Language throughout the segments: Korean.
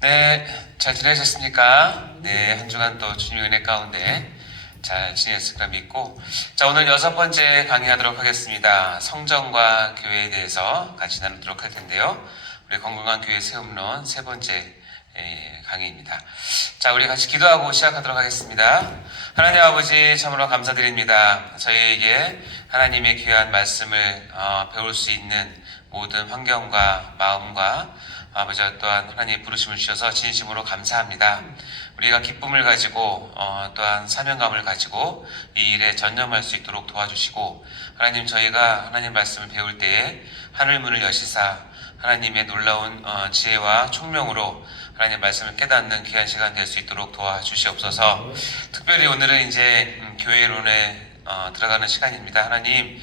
네, 잘 지내셨습니까? 네, 한 주간 또 주님의 은혜 가운데 잘 지냈을까 믿고, 자, 오늘 6번째 강의하도록 하겠습니다. 성전과 교회에 대해서 같이 나누도록 할 텐데요. 우리 건강한 교회 세움론 3번째 강의입니다. 자, 우리 같이 기도하고 시작하도록 하겠습니다. 하나님 아버지, 참으로 감사드립니다. 저희에게 하나님의 귀한 말씀을 배울 수 있는 모든 환경과 마음과 아버지 또한 하나님의 부르심을 주셔서 진심으로 감사합니다. 우리가 기쁨을 가지고 또한 사명감을 가지고 이 일에 전념할 수 있도록 도와주시고, 하나님, 저희가 하나님 말씀을 배울 때에 하늘 문을 여시사 하나님의 놀라운 지혜와 총명으로 하나님 말씀을 깨닫는 귀한 시간 될 수 있도록 도와주시옵소서. 특별히 오늘은 이제 교회론에 들어가는 시간입니다. 하나님,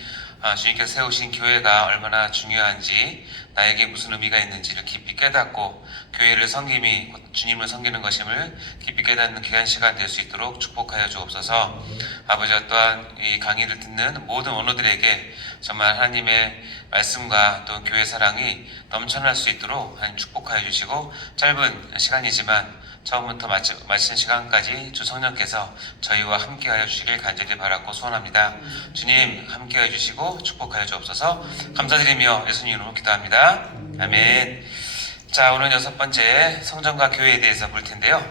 주님께서 세우신 교회가 얼마나 중요한지, 나에게 무슨 의미가 있는지를 깊이 깨닫고 교회를 섬김이 주님을 섬기는 것임을 깊이 깨닫는 귀한 시간 될 수 있도록 축복하여 주옵소서. 아버지, 또한 이 강의를 듣는 모든 원로들에게 정말 하나님의 말씀과 또 교회 사랑이 넘쳐날 수 있도록 하나님 축복하여 주시고, 짧은 시간이지만 처음부터 마친 시간까지 주 성령께서 저희와 함께하여 주시길 간절히 바라고 소원합니다. 주님, 함께하여 주시고 축복하여 주옵소서. 감사드리며 예수님 이름으로 기도합니다. 아멘. 자, 오늘 6번째 성전과 교회에 대해서 볼 텐데요.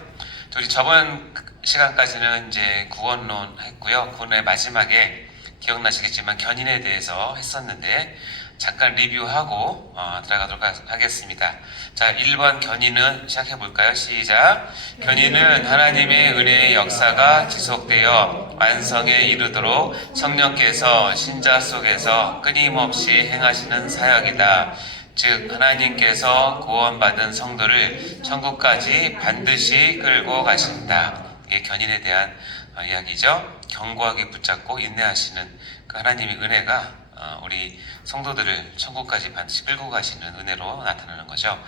우리 저번 시간까지는 이제 구원론 했고요. 구원의 마지막에 기억나시겠지만 견인에 대해서 했었는데, 잠깐 리뷰하고 들어가도록 하겠습니다. 자, 1번 견인은 시작해볼까요? 시작. 견인은 하나님의 은혜의 역사가 지속되어 완성에 이르도록 성령께서 신자 속에서 끊임없이 행하시는 사역이다. 즉, 하나님께서 구원받은 성도를 천국까지 반드시 끌고 가신다. 이게 견인에 대한 이야기죠. 견고하게 붙잡고 인내하시는 그 하나님의 은혜가 우리 성도들을 천국까지 반드시 끌고 가시는 은혜로 나타나는 거죠.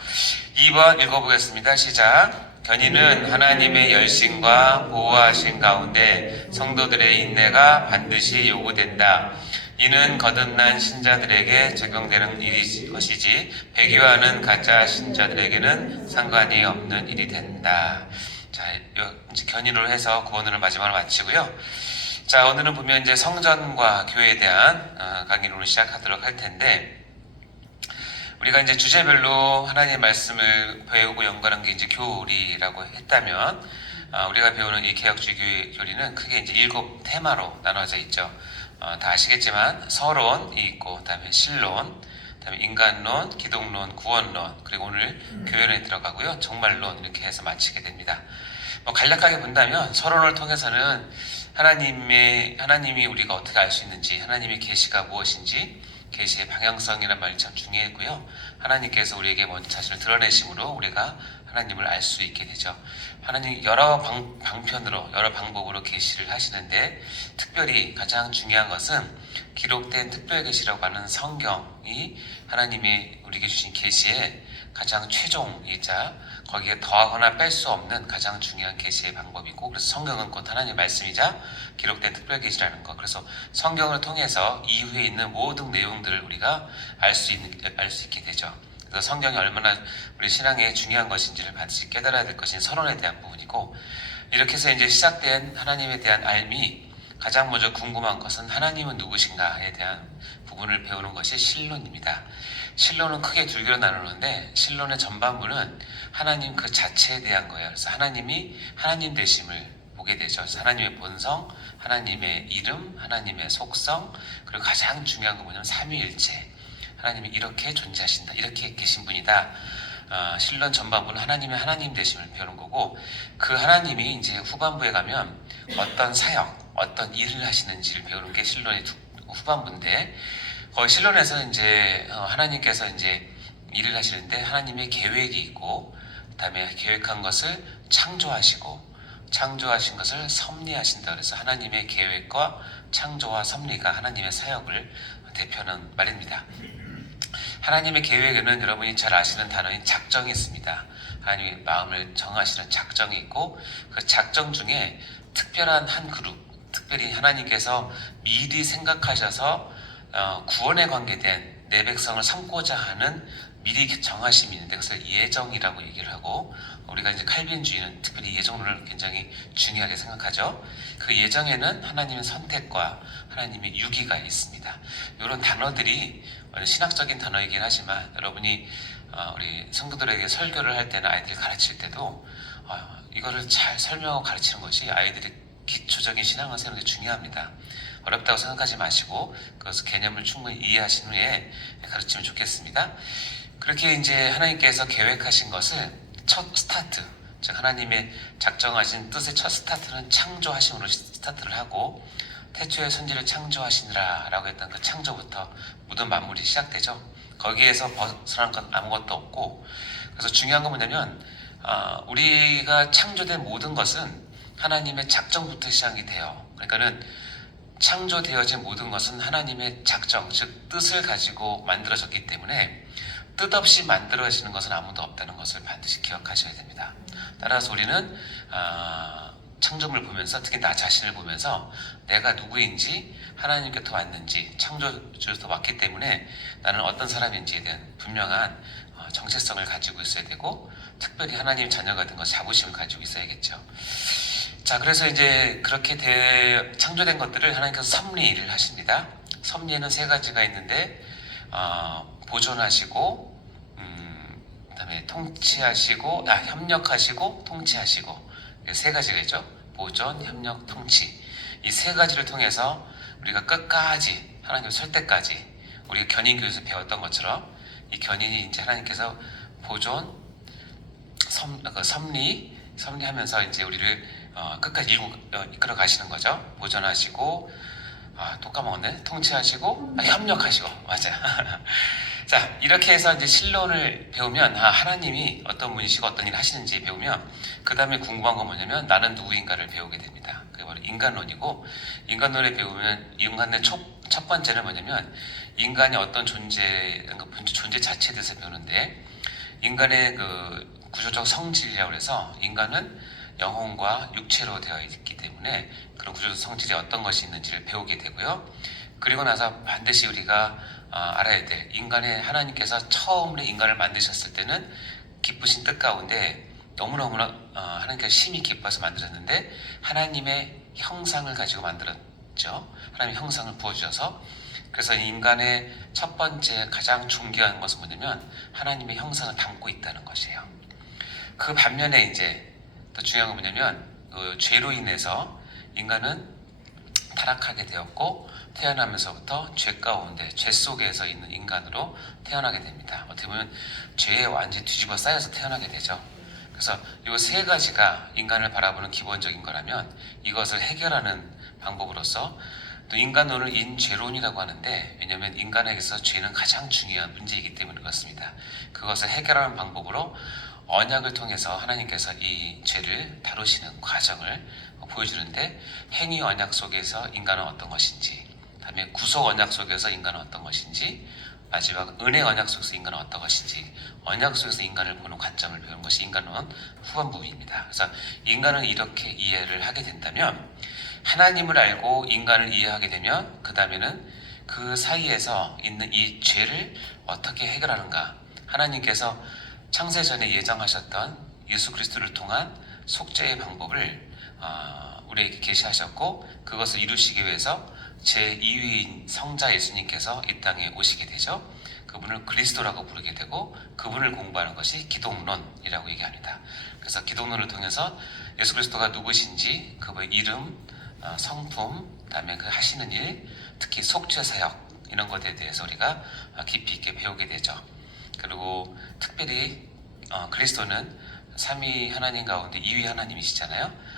2번 읽어보겠습니다. 시작. 견인은 하나님의 열심과 보호하신 가운데 성도들의 인내가 반드시 요구된다. 이는 거듭난 신자들에게 적용되는 것이지 배교하는 가짜 신자들에게는 상관이 없는 일이 된다. 자, 이제 견인으로 해서 구원을 마지막으로 마치고요. 자, 오늘은 보면 이제 성전과 교회에 대한 강의로 시작하도록 할 텐데, 우리가 이제 주제별로 하나님의 말씀을 배우고 연구하는 게 이제 교리라고 했다면, 우리가 배우는 이 개혁주의 교리는 크게 이제 7 테마로 나눠져 있죠. 다 아시겠지만 서론이 있고, 그다음에 신론, 그다음에 인간론, 기독론, 구원론, 그리고 오늘 교회론에 들어가고요. 종말론, 이렇게 해서 마치게 됩니다. 간략하게 본다면 서론을 통해서는 하나님이 우리가 어떻게 알 수 있는지, 하나님의 계시가 무엇인지, 계시의 방향성이란 말이 참 중요했고요. 하나님께서 우리에게 먼저 자신을 드러내심으로 우리가 하나님을 알 수 있게 되죠. 하나님 여러 방편으로, 여러 방법으로 계시를 하시는데, 특별히 가장 중요한 것은 기록된 특별 계시라고 하는 성경이 하나님이 우리에게 주신 계시의 가장 최종이자 거기에 더하거나 뺄 수 없는 가장 중요한 계시의 방법이고, 그래서 성경은 곧 하나님의 말씀이자 기록된 특별 계시라는 것. 그래서 성경을 통해서 이후에 있는 모든 내용들을 우리가 알 수 있게 되죠. 그래서 성경이 얼마나 우리 신앙에 중요한 것인지를 반드시 깨달아야 될 것인 서론에 대한 부분이고, 이렇게 해서 이제 시작된 하나님에 대한 알미, 가장 먼저 궁금한 것은 하나님은 누구신가에 대한 부분을 배우는 것이 신론입니다. 신론은 크게 2개로 나누는데, 신론의 전반부는 하나님 그 자체에 대한 거예요. 그래서 하나님이 하나님 되심을 보게 되죠. 그래서 하나님의 본성, 하나님의 이름, 하나님의 속성, 그리고 가장 중요한 건 뭐냐면 삼위일체. 하나님이 이렇게 존재하신다, 이렇게 계신 분이다. 신론 전반부는 하나님의 하나님 되심을 배우는 거고, 그 하나님이 이제 후반부에 가면 어떤 사역, 어떤 일을 하시는지를 배우는 게 신론의 후반부인데, 거기 신론에서는 이제 하나님께서 이제 일을 하시는데 하나님의 계획이 있고, 그다음에 계획한 것을 창조하신 것을 섭리하신다. 그래서 하나님의 계획과 창조와 섭리가 하나님의 사역을 대표하는 말입니다. 하나님의 계획에는 여러분이 잘 아시는 단어인 작정이 있습니다. 하나님의 마음을 정하시는 작정이 있고, 그 작정 중에 특별한 한 그룹, 특별히 하나님께서 미리 생각하셔서 구원에 관계된 내 백성을 삼고자 하는 미리 정하심이 있는데 그것을 예정이라고 얘기를 하고, 우리가 이제 칼빈주의는 특별히 예정론을 굉장히 중요하게 생각하죠. 그 예정에는 하나님의 선택과 하나님의 유기가 있습니다. 이런 단어들이 신학적인 단어이긴 하지만 여러분이 우리 성도들에게 설교를 할 때나 아이들 가르칠 때도 이거를 잘 설명하고 가르치는 것이 아이들이 기초적인 신앙을 세우는 데 중요합니다. 어렵다고 생각하지 마시고 그것을 개념을 충분히 이해하신 후에 가르치면 좋겠습니다. 그렇게 이제 하나님께서 계획하신 것을 첫 스타트, 즉 하나님의 작정하신 뜻의 첫 스타트는 창조하심으로 스타트를 하고, 태초에 선지를 창조하시니라 라고 했던 그 창조부터 모든 만물이 시작되죠. 거기에서 벗어난 건 아무것도 없고, 그래서 중요한 건 뭐냐면 우리가 창조된 모든 것은 하나님의 작정부터 시작이 돼요. 그러니까는 창조되어진 모든 것은 하나님의 작정, 즉 뜻을 가지고 만들어졌기 때문에 뜻없이 만들어지는 것은 아무도 없다는 것을 반드시 기억하셔야 됩니다. 따라서 우리는 창조물을 보면서, 특히 나 자신을 보면서 내가 누구인지, 하나님께부터 왔는지, 창조주로부터 왔기 때문에 나는 어떤 사람인지에 대한 분명한 정체성을 가지고 있어야 되고, 특별히 하나님 자녀가 된 것, 자부심을 가지고 있어야겠죠. 자, 그래서 이제 그렇게 창조된 것들을 하나님께서 섭리를 하십니다. 섭리에는 세 가지가 있는데 보존하시고, 그다음에 통치하시고, 협력하시고, 통치하시고, 세 가지가 있죠. 보존, 협력, 통치. 이 세 가지를 통해서 우리가 끝까지 하나님 설 때까지, 우리가 견인교에서 배웠던 것처럼 이 견인이 이제 하나님께서 보존, 섭리하면서 이제 우리를 끝까지 이끌어 가시는 거죠. 보존하시고, 또 까먹었네. 통치하시고, 협력하시고, 맞아요. 자, 이렇게 해서 이제 신론을 배우면 하나님이 어떤 분이시고 어떤 일을 하시는지 배우면, 그 다음에 궁금한 건 뭐냐면 나는 누구인가를 배우게 됩니다. 그게 바로 인간론이고, 인간론을 배우면 인간의 첫 번째는 뭐냐면 인간이 어떤 존재 자체에 대해서 배우는데, 인간의 그 구조적 성질이라고 해서 인간은 영혼과 육체로 되어 있기 때문에 그런 구조적 성질이 어떤 것이 있는지를 배우게 되고요. 그리고 나서 반드시 우리가 알아야 될, 인간의 하나님께서 처음으로 인간을 만드셨을 때는 기쁘신 뜻 가운데 너무너무나 하나님께서 심히 기뻐서 만드셨는데 하나님의 형상을 가지고 만들었죠. 하나님의 형상을 부어주셔서, 그래서 인간의 첫 번째 가장 중요한 것은 뭐냐면 하나님의 형상을 담고 있다는 것이에요. 그 반면에 이제 더 중요한 건 뭐냐면 그 죄로 인해서 인간은 타락하게 되었고, 태어나면서부터 죄 가운데, 죄 속에서 있는 인간으로 태어나게 됩니다. 어떻게 보면 죄에 완전히 뒤집어 쌓여서 태어나게 되죠. 그래서 이 세 가지가 인간을 바라보는 기본적인 거라면, 이것을 해결하는 방법으로서 또 인간론을 인죄론이라고 하는데, 왜냐하면 인간에게서 죄는 가장 중요한 문제이기 때문에 그렇습니다. 그것을 해결하는 방법으로 언약을 통해서 하나님께서 이 죄를 다루시는 과정을 보여주는데, 행위 언약 속에서 인간은 어떤 것인지, 다음에 구속 언약 속에서 인간은 어떤 것인지, 마지막 은혜 언약 속에서 인간은 어떤 것인지, 언약 속에서 인간을 보는 관점을 배우는 것이 인간론 후반부입니다. 그래서 인간을 이렇게 이해를 하게 된다면, 하나님을 알고 인간을 이해하게 되면 그 다음에는 그 사이에서 있는 이 죄를 어떻게 해결하는가, 하나님께서 창세전에 예정하셨던 예수 그리스도를 통한 속죄의 방법을 우리에게 계시하셨고, 그것을 이루시기 위해서 제2위인 성자 예수님께서 이 땅에 오시게 되죠. 그분을 그리스도라고 부르게 되고, 그분을 공부하는 것이 기독론이라고 얘기합니다. 그래서 기독론을 통해서 예수 그리스도가 누구신지, 그분의 이름, 성품, 그다음에 그 하시는 일, 특히 속죄 사역, 이런 것에 대해서 우리가 깊이 있게 배우게 되죠. 그리고 특별히 그리스도는 삼위 하나님 가운데 2위 하나님이시잖아요.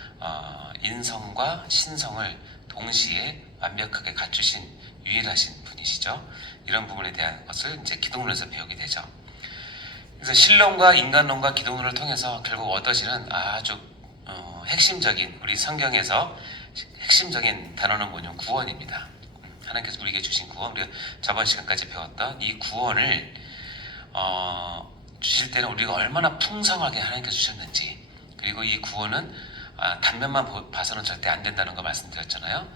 인성과 신성을 동시에 완벽하게 갖추신 유일하신 분이시죠. 이런 부분에 대한 것을 이제 기독론에서 배우게 되죠. 그래서 신론과 인간론과 기독론을 통해서 결국 얻어지는 아주 핵심적인, 우리 성경에서 핵심적인 단어는 뭐냐면 구원입니다. 하나님께서 우리에게 주신 구원, 우리가 저번 시간까지 배웠던 이 구원을 주실 때는 우리가 얼마나 풍성하게 하나님께서 주셨는지, 그리고 이 구원은 단면만 봐서는 절대 안 된다는 거 말씀드렸잖아요.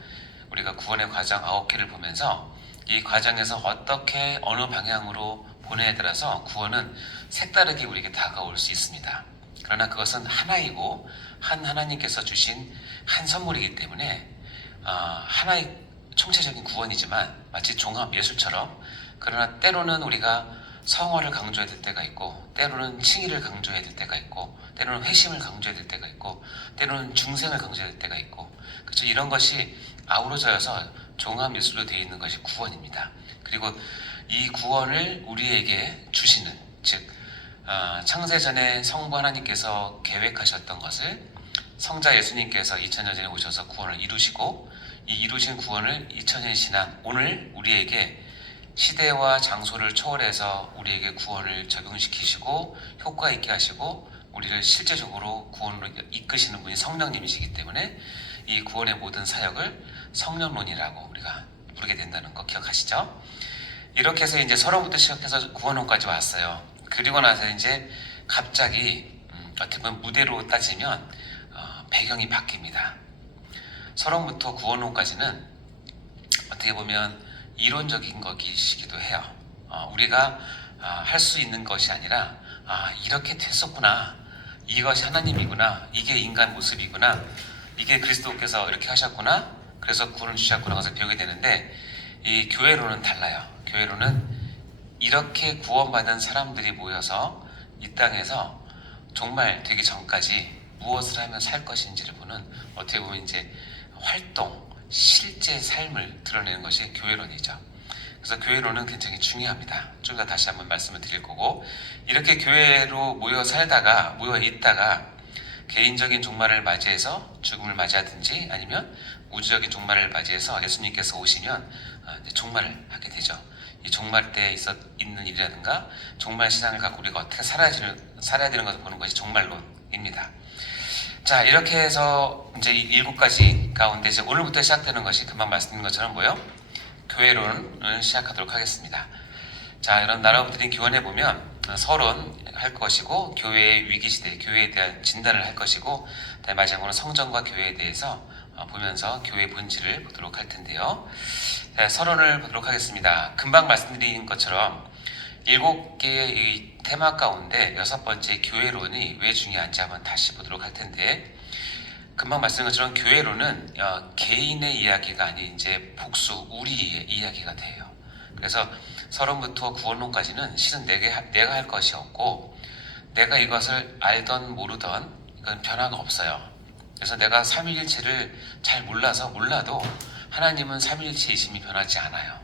우리가 구원의 과정 9개를 보면서 이 과정에서 어떻게 어느 방향으로 보내에 따라서 구원은 색다르게 우리에게 다가올 수 있습니다. 그러나 그것은 하나이고 한 하나님께서 주신 한 선물이기 때문에 하나의 총체적인 구원이지만 마치 종합 예술처럼, 그러나 때로는 우리가 성화를 강조해야 될 때가 있고, 때로는 칭의를 강조해야 될 때가 있고, 때로는 회심을 강조해야 될 때가 있고, 때로는 중생을 강조해야 될 때가 있고, 그렇죠? 이런 것이 아우러져서 종합 예술로 되어 있는 것이 구원입니다. 그리고 이 구원을 우리에게 주시는, 즉 창세전에 성부 하나님께서 계획하셨던 것을 성자 예수님께서 2000년 전에 오셔서 구원을 이루시고, 이 이루신 구원을 2000년 지난 오늘 우리에게 시대와 장소를 초월해서 우리에게 구원을 적용시키시고 효과 있게 하시고 우리를 실제적으로 구원으로 이끄시는 분이 성령님이시기 때문에 이 구원의 모든 사역을 성령론이라고 우리가 부르게 된다는 거 기억하시죠? 이렇게 해서 이제 서론부터 시작해서 구원론까지 왔어요. 그리고 나서 이제 갑자기 어떻게 보면 무대로 따지면 배경이 바뀝니다. 서론부터 구원론까지는 어떻게 보면 이론적인 것이기도 해요. 우리가 할 수 있는 것이 아니라 이렇게 됐었구나, 이것이 하나님이구나, 이게 인간 모습이구나, 이게 그리스도께서 이렇게 하셨구나, 그래서 구원을 주셨구나 해서 배우게 되는데, 이 교회로는 달라요. 교회로는 이렇게 구원받은 사람들이 모여서 이 땅에서 정말 되기 전까지 무엇을 하면 살 것인지를 보는, 어떻게 보면 이제 활동, 실제 삶을 드러내는 것이 교회론이죠. 그래서 교회론은 굉장히 중요합니다. 좀 더 다시 한번 말씀을 드릴 거고, 이렇게 교회로 모여 살다가 모여 있다가 개인적인 종말을 맞이해서 죽음을 맞이하든지 아니면 우주적인 종말을 맞이해서 예수님께서 오시면 종말을 하게 되죠. 이 종말 때 있는 일이라든가 종말 신앙을 갖고 우리가 어떻게 살아야 되는 것을 보는 것이 종말론입니다. 자, 이렇게 해서 이제 7가지 가운데 이제 오늘부터 시작되는 것이 금방 말씀드린 것처럼 뭐요? 교회론을 시작하도록 하겠습니다. 자, 여러분 나라부들인 교원에 보면 서론 할 것이고, 교회의 위기시대, 교회에 대한 진단을 할 것이고, 마지막으로 성전과 교회에 대해서 보면서 교회의 본질을 보도록 할 텐데요. 자, 서론을 보도록 하겠습니다. 금방 말씀드린 것처럼 7개의 이 테마 가운데 6번째 교회론이 왜 중요한지 한번 다시 보도록 할 텐데, 금방 말씀드린 것처럼 교회론은 개인의 이야기가 아닌 이제 복수, 우리의 이야기가 돼요. 그래서 서론부터 구원론까지는 실은 내가 할 것이 없고, 내가 이것을 알던 모르던 이건 변화가 없어요. 그래서 내가 삼위일체를 잘 몰라도 하나님은 삼위일체이심이 변하지 않아요.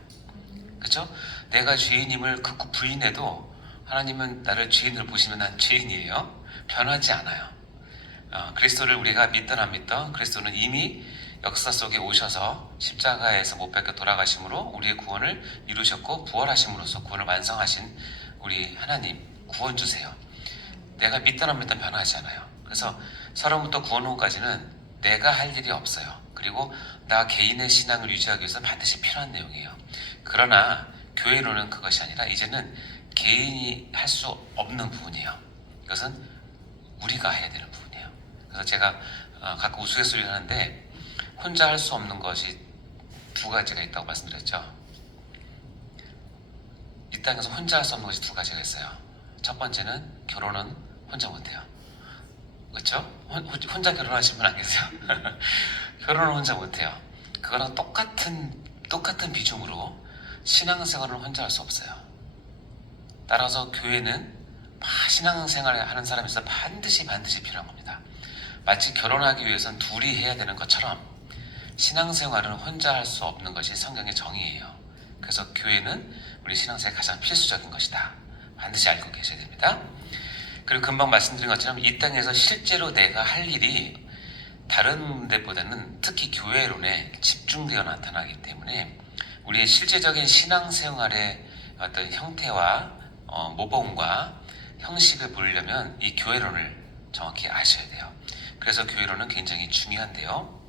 그렇죠? 내가 죄인임을 극구 부인해도 하나님은 나를 죄인으로 보시면 난 죄인이에요. 변하지 않아요. 그리스도를 우리가 믿든 안 믿든 그리스도는 이미 역사 속에 오셔서 십자가에서 못 박혀 돌아가심으로 우리의 구원을 이루셨고, 부활하심으로써 구원을 완성하신 우리 하나님, 구원 주세요. 내가 믿든 안 믿든 변하지 않아요. 그래서 서론부터 구원론까지는 내가 할 일이 없어요. 그리고 나 개인의 신앙을 유지하기 위해서 반드시 필요한 내용이에요. 그러나 교회론은 그것이 아니라 이제는 개인이 할 수 없는 부분이에요. 이것은 우리가 해야 되는 부분이에요. 그래서 제가 가끔 우스갯소리를 하는데, 혼자 할 수 없는 것이 2가지가 있다고 말씀드렸죠. 이 땅에서 혼자 할 수 없는 것이 2가지가 있어요. 첫 번째는 결혼은 혼자 못해요. 그렇죠? 혼자 결혼하신 분 안 계세요? 결혼은 혼자 못해요. 그거랑 똑같은 비중으로 신앙생활은 혼자 할 수 없어요. 따라서 교회는 신앙생활을 하는 사람이 있어 반드시 필요한 겁니다. 마치 결혼하기 위해서는 둘이 해야 되는 것처럼 신앙생활은 혼자 할 수 없는 것이 성경의 정의예요. 그래서 교회는 우리 신앙생활에 가장 필수적인 것이다. 반드시 알고 계셔야 됩니다. 그리고 금방 말씀드린 것처럼 이 땅에서 실제로 내가 할 일이 다른 데보다는 특히 교회론에 집중되어 나타나기 때문에 우리의 실제적인 신앙생활의 어떤 형태와 모범과 형식을 보려면 이 교회론을 정확히 아셔야 돼요. 그래서 교회론은 굉장히 중요한데요.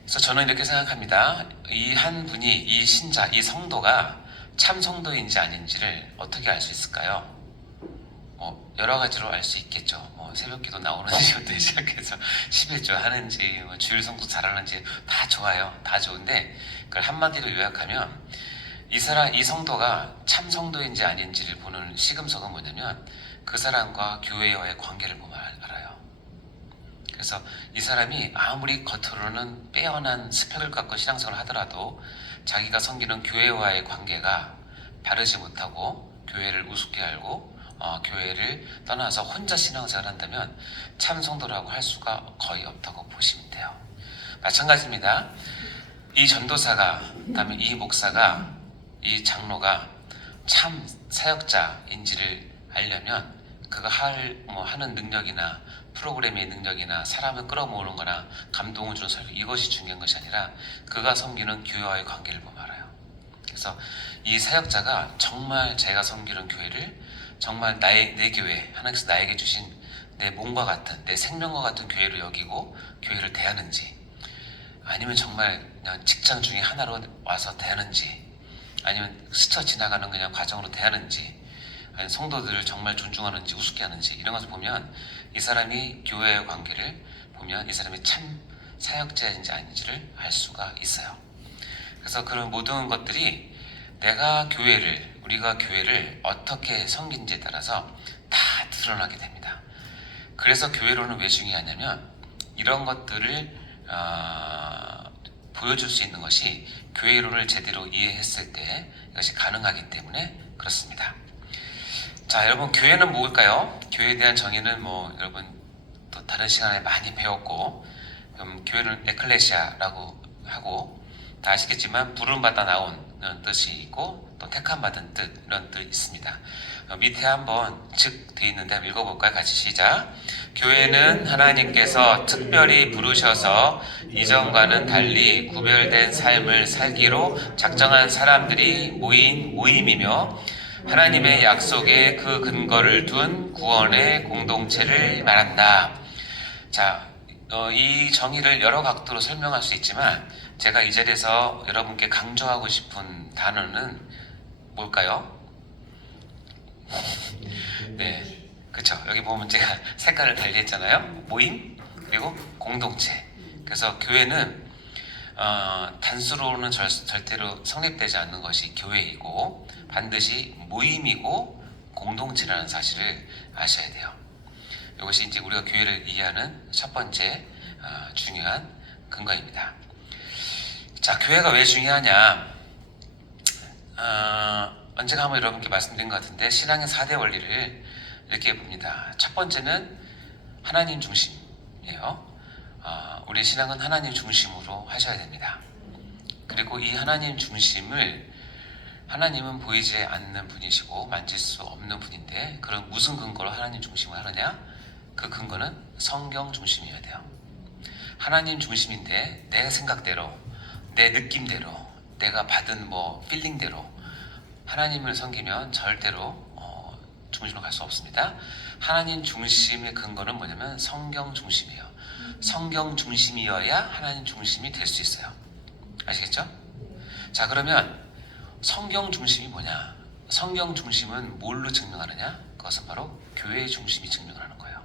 그래서 저는 이렇게 생각합니다. 이 한 분이, 이 신자, 이 성도가 참 성도인지 아닌지를 어떻게 알 수 있을까요? 여러 가지로 알 수 있겠죠. 새벽기도 나오는지부터 시작해서 11조 하는지, 주일 성도 잘하는지 다 좋아요. 다 좋은데 그걸 한마디로 요약하면 이 성도가 참 성도인지 아닌지를 보는 시금석은 뭐냐면 그 사람과 교회와의 관계를 보면 알아요. 그래서 이 사람이 아무리 겉으로는 빼어난 스펙을 갖고 신앙생활을 하더라도 자기가 섬기는 교회와의 관계가 바르지 못하고 교회를 우습게 알고 교회를 떠나서 혼자 신앙생활을 한다면 참 성도라고 할 수가 거의 없다고 보시면 돼요. 마찬가지입니다. 이 전도사가, 그다음에 이 목사가, 이 장로가 참 사역자인지를 알려면 그가 하는 능력이나 프로그램의 능력이나 사람을 끌어모으는 거나 감동을 주는 설교, 이것이 중요한 것이 아니라 그가 섬기는 교회와의 관계를 보면 알아요. 그래서 이 사역자가 정말 제가 섬기는 교회를 정말 내 교회, 하나님께서 나에게 주신 내 몸과 같은, 내 생명과 같은 교회로 여기고 교회를 대하는지, 아니면 정말 그냥 직장 중에 하나로 와서 대하는지, 아니면 스쳐 지나가는 그냥 과정으로 대하는지, 아니면 성도들을 정말 존중하는지 우습게 하는지, 이런 것을 보면 이 사람이 교회의 관계를 보면 이 사람이 참 사역자인지 아닌지를 알 수가 있어요. 그래서 그런 모든 것들이 우리가 교회를 어떻게 섬긴지에 따라서 다 드러나게 됩니다. 그래서 교회론은 왜 중요하냐면 이런 것들을 보여줄 수 있는 것이 교회론을 제대로 이해했을 때 이것이 가능하기 때문에 그렇습니다. 자, 여러분, 교회는 뭘까요? 교회에 대한 정의는 여러분 또 다른 시간에 많이 배웠고, 교회는 에클레시아라고 하고 다 아시겠지만 부름받아 나온 뜻이 있고 또 택함 받은 뜻, 이런 뜻이 있습니다. 밑에 한번 즉 돼 있는데 한번 읽어볼까요? 같이 시작. 교회는 하나님께서 특별히 부르셔서 이전과는 달리 구별된 삶을 살기로 작정한 사람들이 모인 모임이며 하나님의 약속에 그 근거를 둔 구원의 공동체를 말한다. 자, 이 정의를 여러 각도로 설명할 수 있지만 제가 이 자리에서 여러분께 강조하고 싶은 단어는 뭘까요? 네, 그렇죠. 여기 보면 제가 색깔을 달리 했잖아요. 모임 그리고 공동체. 그래서 교회는 단수로는 절대로 성립되지 않는 것이 교회이고 반드시 모임이고 공동체라는 사실을 아셔야 돼요. 이것이 이제 우리가 교회를 이해하는 첫 번째 중요한 근거입니다. 자, 교회가 왜 중요하냐? 언젠가 한번 여러분께 말씀드린 것 같은데 신앙의 4대 원리를 이렇게 봅니다. 첫 번째는 하나님 중심이에요. 우리 신앙은 하나님 중심으로 하셔야 됩니다. 그리고 이 하나님 중심을, 하나님은 보이지 않는 분이시고 만질 수 없는 분인데 그럼 무슨 근거로 하나님 중심을 하느냐? 그 근거는 성경 중심이어야 돼요. 하나님 중심인데 내 생각대로, 내 느낌대로, 내가 받은 필링대로 하나님을 섬기면 절대로 중심으로 갈 수 없습니다. 하나님 중심의 근거는 뭐냐면 성경 중심이에요. 성경 중심이어야 하나님 중심이 될 수 있어요. 아시겠죠? 자, 그러면 성경 중심이 뭐냐? 성경 중심은 뭘로 증명하느냐? 그것은 바로 교회 중심이 증명을 하는 거예요.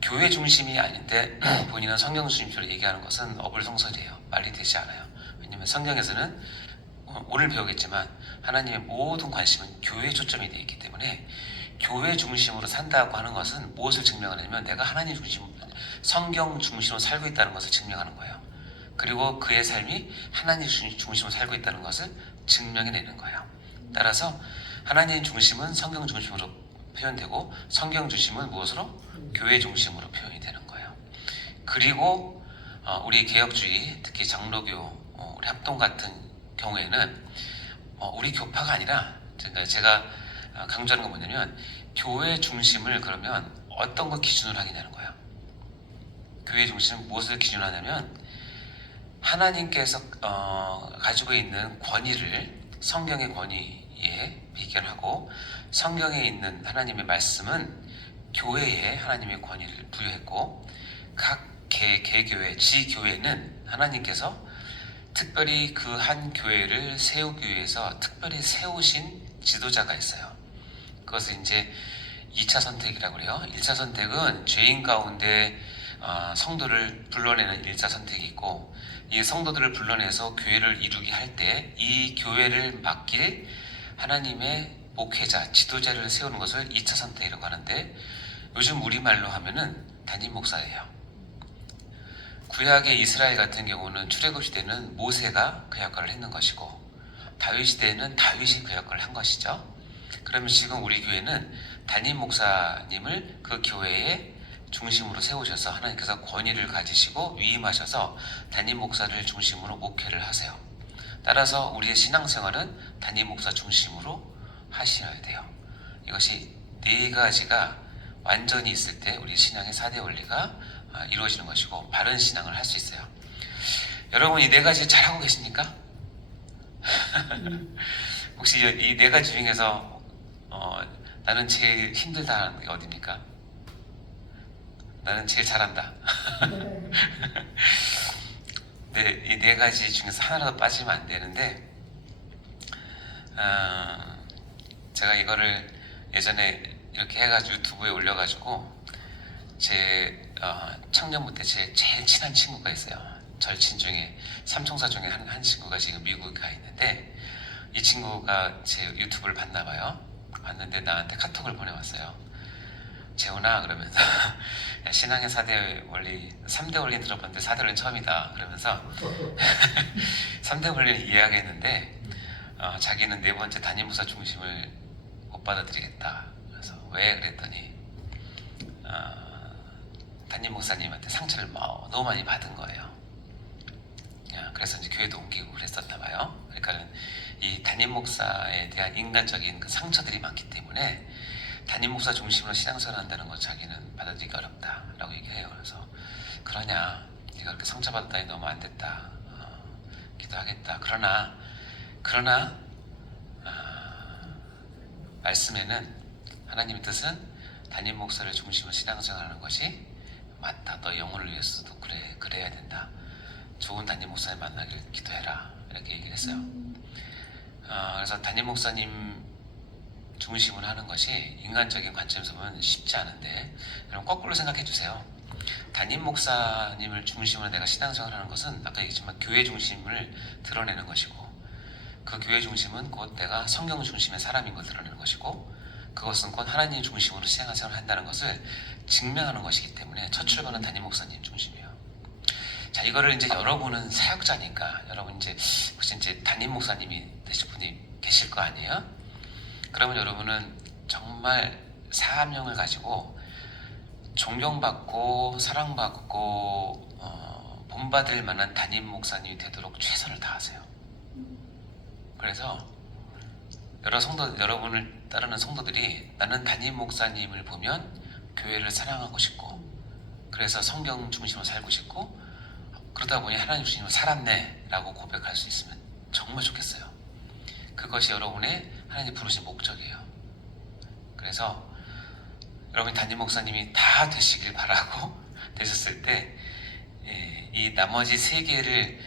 교회 중심이 아닌데 본인은 성경 중심으로 얘기하는 것은 어불성설이에요. 말이 되지 않아요. 왜냐하면 성경에서는 오늘 배우겠지만 하나님의 모든 관심은 교회에 초점이 되어 있기 때문에 교회 중심으로 산다고 하는 것은 무엇을 증명하냐면 내가 하나님 중심, 성경 중심으로 살고 있다는 것을 증명하는 거예요. 그리고 그의 삶이 하나님 중심으로 살고 있다는 것을 증명해내는 거예요. 따라서 하나님 중심은 성경 중심으로 표현되고 성경 중심은 무엇으로? 교회 중심으로 표현이 되는 거예요. 그리고 우리 개혁주의, 특히 장로교, 우리 합동 같은 경우에는 우리 교파가 아니라 제가 강조하는 건 뭐냐면 교회 중심을 그러면 어떤 걸 기준으로 하겠냐는 거예요. 교회 중심은 무엇을 기준으로 하냐면 하나님께서 가지고 있는 권위를 성경의 권위에 비견하고 성경에 있는 하나님의 말씀은 교회에 하나님의 권위를 부여했고 각 개교회, 지교회는 하나님께서 특별히 그 한 교회를 세우기 위해서 특별히 세우신 지도자가 있어요. 그것을 이제 2차 선택이라고 그래요. 1차 선택은 죄인 가운데 성도를 불러내는 일사선택이 있고, 이 성도들을 불러내서 교회를 이루게 할 때 이 교회를 맡길 하나님의 목회자, 지도자를 세우는 것을 2차 선택이라고 하는데, 요즘 우리말로 하면은 담임 목사예요. 구약의 이스라엘 같은 경우는 출애굽 시대는 모세가 그 역할을 했는 것이고, 다윗 시대에는 다윗이 그 역할을 한 것이죠. 그러면 지금 우리 교회는 담임 목사님을 그 교회의 중심으로 세우셔서 하나님께서 권위를 가지시고 위임하셔서 담임 목사를 중심으로 목회를 하세요. 따라서 우리의 신앙생활은 담임 목사 중심으로 하셔야 돼요. 이것이 네 가지가 완전히 있을 때 우리 신앙의 4대 원리가 이루어지는 것이고 바른 신앙을 할 수 있어요. 여러분 이 네 가지 잘하고 계십니까? 혹시 이 네 가지 중에서 나는 제일 힘들다는 게 어디입니까? 나는 제일 잘한다. 네, 이 네 가지 중에서 하나라도 빠지면 안 되는데, 제가 이거를 예전에 이렇게 해가지고 유튜브에 올려가지고 제 청년부 때 제 제일 친한 친구가 있어요. 절친 중에 삼총사 중에 한 친구가 지금 미국에 가 있는데, 이 친구가 제 유튜브를 봤나 봐요. 봤는데 나한테 카톡을 보내왔어요. 재훈아 그러면서 야, 신앙의 4대 원리, 3대 원리 들어봤는데 4대 원리는 처음이다 그러면서 3대 원리를 이야기했는데 자기는 네 번째 담임 목사 중심을 못 받아들이겠다. 그래서 왜 그랬더니 담임 목사님한테 상처를 너무 많이 받은 거예요. 그래서 이제 교회도 옮기고 그랬었나 봐요. 그러니까는 이 담임 목사에 대한 인간적인 그 상처들이 많기 때문에 담임 목사 중심으로 신앙생활을 한다는 건 자기는 받아들이기 어렵다라고 얘기해요. 그래서 그러냐, 네가 그렇게 상처받았다니 너무 안 됐다, 기도하겠다. 그러나 말씀에는 하나님의 뜻은 담임 목사를 중심으로 신앙생활하는 것이 맞다. 너 영혼을 위해서도 그래야 된다. 좋은 담임 목사님 만나길 기도해라. 이렇게 얘기를 했어요. 그래서 담임 목사님 중심으로 하는 것이 인간적인 관점에서 보면 쉽지 않은데, 여러분 거꾸로 생각해 주세요. 담임 목사님을 중심으로 내가 신앙생활을 하는 것은 아까 얘기했지만 교회 중심을 드러내는 것이고, 그 교회 중심은 곧 내가 성경 중심의 사람인 걸 드러내는 것이고, 그것은 곧 하나님 중심으로 신앙생활을 한다는 것을 증명하는 것이기 때문에 첫 출발은 담임 목사님 중심이에요. 자, 이거를 이제 여러분은 사역자니까 여러분 혹시 이제 담임 목사님이 되실 분이 계실 거 아니에요? 그러면 여러분은 정말 사명을 가지고 존경받고 사랑받고 본받을 만한 담임 목사님이 되도록 최선을 다하세요. 그래서 여러분을 따르는 성도들이 나는 담임 목사님을 보면 교회를 사랑하고 싶고, 그래서 성경 중심으로 살고 싶고, 그러다 보니 하나님 중심으로 살았네 라고 고백할 수 있으면 정말 좋겠어요. 그것이 여러분의 하나님 부르신 목적이에요. 그래서 여러분이 담임 목사님이 다 되시길 바라고 되셨을 때 이 나머지 세 개를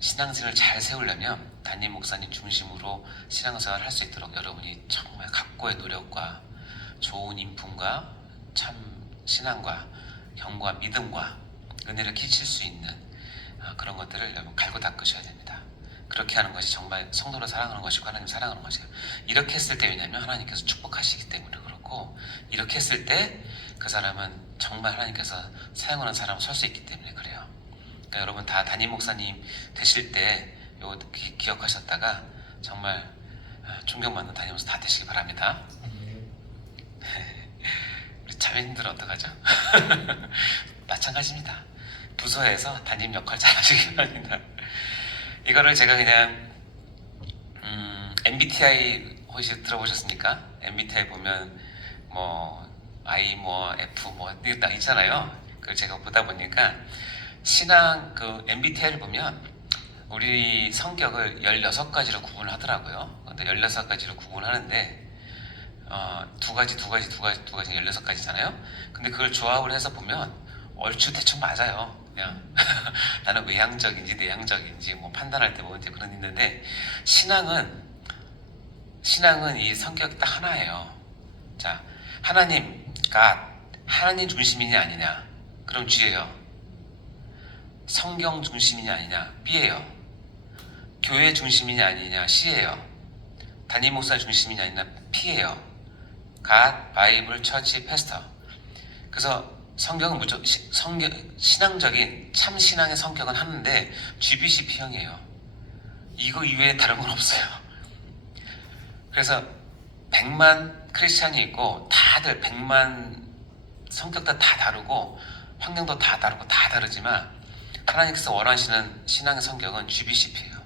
신앙생활을 잘 세우려면 담임 목사님 중심으로 신앙생활을 할 수 있도록 여러분이 정말 각고의 노력과 좋은 인품과 참 신앙과 경과 믿음과 은혜를 끼칠 수 있는 그런 것들을 여러분 갈고 닦으셔야 됩니다. 그렇게 하는 것이 정말 성도를 사랑하는 것이고 하나님 사랑하는 것이에요. 이렇게 했을 때, 왜냐하면 하나님께서 축복하시기 때문에 그렇고, 이렇게 했을 때 그 사람은 정말 하나님께서 사용하는 사람을 설 수 있기 때문에 그래요. 그러니까 여러분 다 담임 목사님 되실 때 이거 기억하셨다가 정말 존경받는 담임 목사 다 되시기 바랍니다. 우리 참 힘들어 어떡하죠? 마찬가지입니다. 부서에서 담임 역할 잘 하시기 바랍니다. 이거를 제가 그냥 MBTI 혹시 들어보셨습니까? MBTI 보면 뭐 I 뭐 F 뭐 이게 딱 있잖아요. 그걸 제가 보다 보니까 신앙 그 MBTI를 보면 우리 성격을 16가지로 구분을 하더라고요. 근데 16가지로 구분하는데 두 가지 16가지잖아요. 근데 그걸 조합을 해서 보면 얼추 대충 맞아요. 그냥 나는 외향적인지 내향적인지 뭐 판단할 때 뭐 이제 그런 있는데, 신앙은 이 성격이 딱 하나예요. 자, 하나님 중심이냐 아니냐. 그럼 G예요. 성경 중심이냐 아니냐 B예요. 교회 중심이냐 아니냐 C예요. 담임 목사 중심이냐 아니냐 P예요. 갓, 바이블, 처치, 패스터. 그래서 성경은 무조건 신앙적인 참 신앙의 성격은 하는데 GBCP형이에요. 이거 이외에 다른 건 없어요. 그래서 100만 크리스찬이 있고 다들 100만 성격도 다 다르고 환경도 다 다르고 다 다르지만 하나님께서 원하시는 신앙의 성격은 GBCP예요.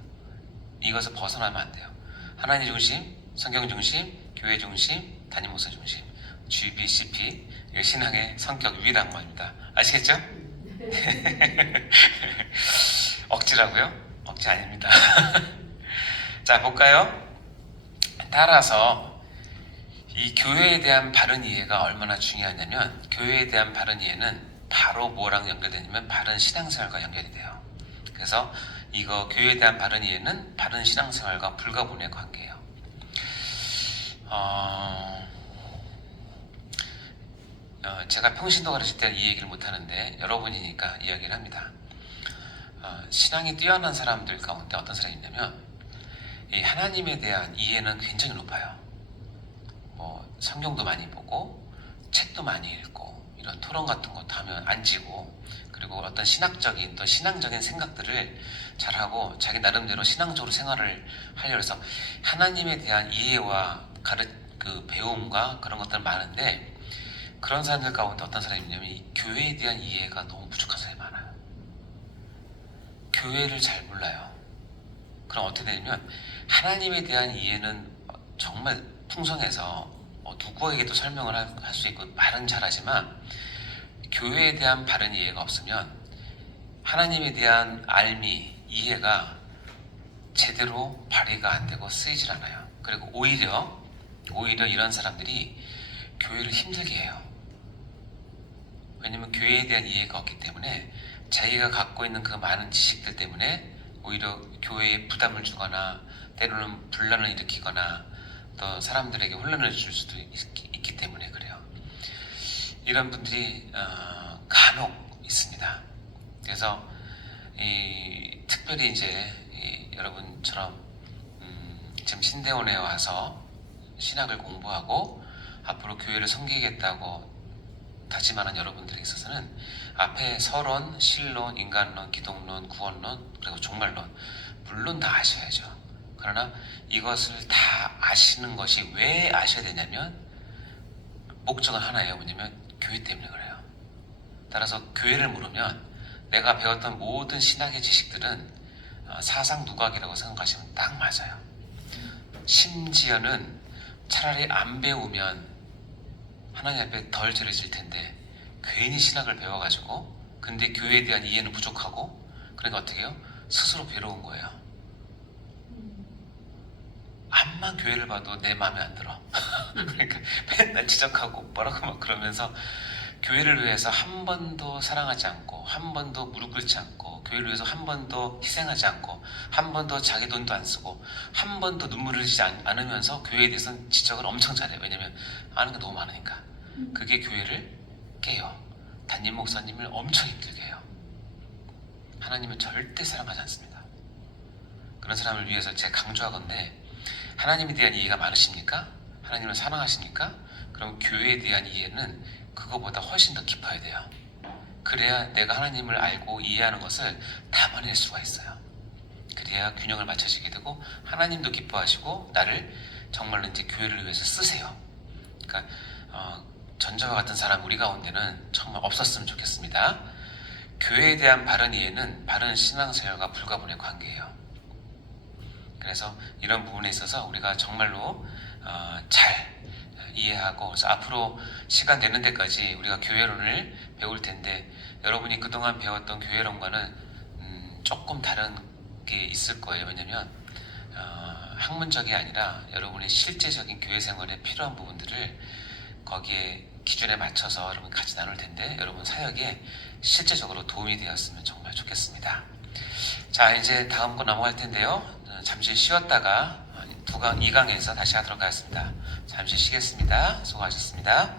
이것을 벗어나면 안 돼요. 하나님 중심, 성경 중심, 교회 중심, 담임 목사 중심, GBCP. 이게 신앙의 성격 유일한 말입니다. 아시겠죠? 억지라고요? 억지 아닙니다. 자, 볼까요? 따라서 이 교회에 대한 바른 이해가 얼마나 중요하냐면 교회에 대한 바른 이해는 바로 뭐랑 연결되냐면 바른 신앙생활과 연결이 돼요. 그래서 이거 교회에 대한 바른 이해는 바른 신앙생활과 불가분의 관계예요. 제가 평신도 가르칠 때는 이 얘기를 못하는데 여러분이니까 이야기를 합니다. 신앙이 뛰어난 사람들 가운데 어떤 사람이 있냐면 이 하나님에 대한 이해는 굉장히 높아요. 뭐 성경도 많이 보고 책도 많이 읽고 이런 토론 같은 것도 하면 안 지고 그리고 어떤 신학적인 또 신앙적인 생각들을 잘하고 자기 나름대로 신앙적으로 생활을 하려고 해서 하나님에 대한 이해와 그 배움과 그런 것들은 많은데 그런 사람들 가운데 어떤 사람이 있냐면 이 교회에 대한 이해가 너무 부족한 사람이 많아요. 교회를 잘 몰라요. 그럼 어떻게 되냐면 하나님에 대한 이해는 정말 풍성해서 누구에게도 설명을 할 수 있고 말은 잘하지만 교회에 대한 바른 이해가 없으면 하나님에 대한 알미, 이해가 제대로 발휘가 안 되고 쓰이질 않아요. 그리고 오히려 이런 사람들이 교회를 힘들게 해요. 왜냐면 교회에 대한 이해가 없기 때문에 자기가 갖고 있는 그 많은 지식들 때문에 오히려 교회에 부담을 주거나 때로는 분란을 일으키거나 또 사람들에게 혼란을 줄 수도 있기 때문에 그래요. 이런 분들이 간혹 있습니다. 그래서 특별히 이제 여러분처럼 지금 신대원에 와서 신학을 공부하고 앞으로 교회를 섬기겠다고 다짐하는 여러분들에 있어서는 앞에 서론, 신론, 인간론, 기독론, 구원론, 그리고 종말론 물론 다 아셔야죠. 그러나 이것을 다 아시는 것이 왜 아셔야 되냐면 목적은 하나예요. 뭐냐면 교회 때문에 그래요. 따라서 교회를 모르면 내가 배웠던 모든 신학의 지식들은 사상 누각이라고 생각하시면 딱 맞아요. 심지어는 차라리 안 배우면 하나님 앞에 덜 죄를 텐데 괜히 신학을 배워가지고 근데 교회에 대한 이해는 부족하고 그러니까 어떻게 해요? 스스로 괴로운 거예요. 암만 교회를 봐도 내 마음에 안 들어. 그러니까 맨날 지적하고 뭐라고 막 그러면서 교회를 위해서 한 번도 사랑하지 않고 한 번도 무릎 꿇지 않고 교회를 위해서 한 번도 희생하지 않고 한 번도 자기 돈도 안 쓰고 한 번도 눈물을 흘리지 않으면서 교회에 대해서는 지적을 엄청 잘해요. 왜냐면 아는 게 너무 많으니까. 그게 교회를 깨요. 담임 목사님을 엄청 힘들게 해요. 하나님은 절대 사랑하지 않습니다. 그런 사람을 위해서 제가 강조하건대 하나님에 대한 이해가 많으십니까? 하나님을 사랑하십니까? 그럼 교회에 대한 이해는 그거보다 훨씬 더 깊어야 돼요. 그래야 내가 하나님을 알고 이해하는 것을 담아낼 수가 있어요. 그래야 균형을 맞춰지게 되고 하나님도 기뻐하시고 나를 정말로 이제 교회를 위해서 쓰세요. 그러니까 전자와 같은 사람 우리 가운데는 정말 없었으면 좋겠습니다. 교회에 대한 바른 이해는 바른 신앙생활과 불가분의 관계예요. 그래서 이런 부분에 있어서 우리가 정말로 잘 이해하고 그래서 앞으로 시간 되는 데까지 우리가 교회론을 배울 텐데 여러분이 그동안 배웠던 교회론과는 조금 다른 게 있을 거예요. 왜냐면 학문적이 아니라 여러분의 실제적인 교회 생활에 필요한 부분들을 거기에 기준에 맞춰서 여러분 같이 나눌 텐데 여러분 사역에 실제적으로 도움이 되었으면 정말 좋겠습니다. 자, 이제 다음 거 넘어갈 텐데요. 잠시 쉬었다가 2강에서 다시 하도록 하겠습니다. 잠시 쉬겠습니다. 수고하셨습니다.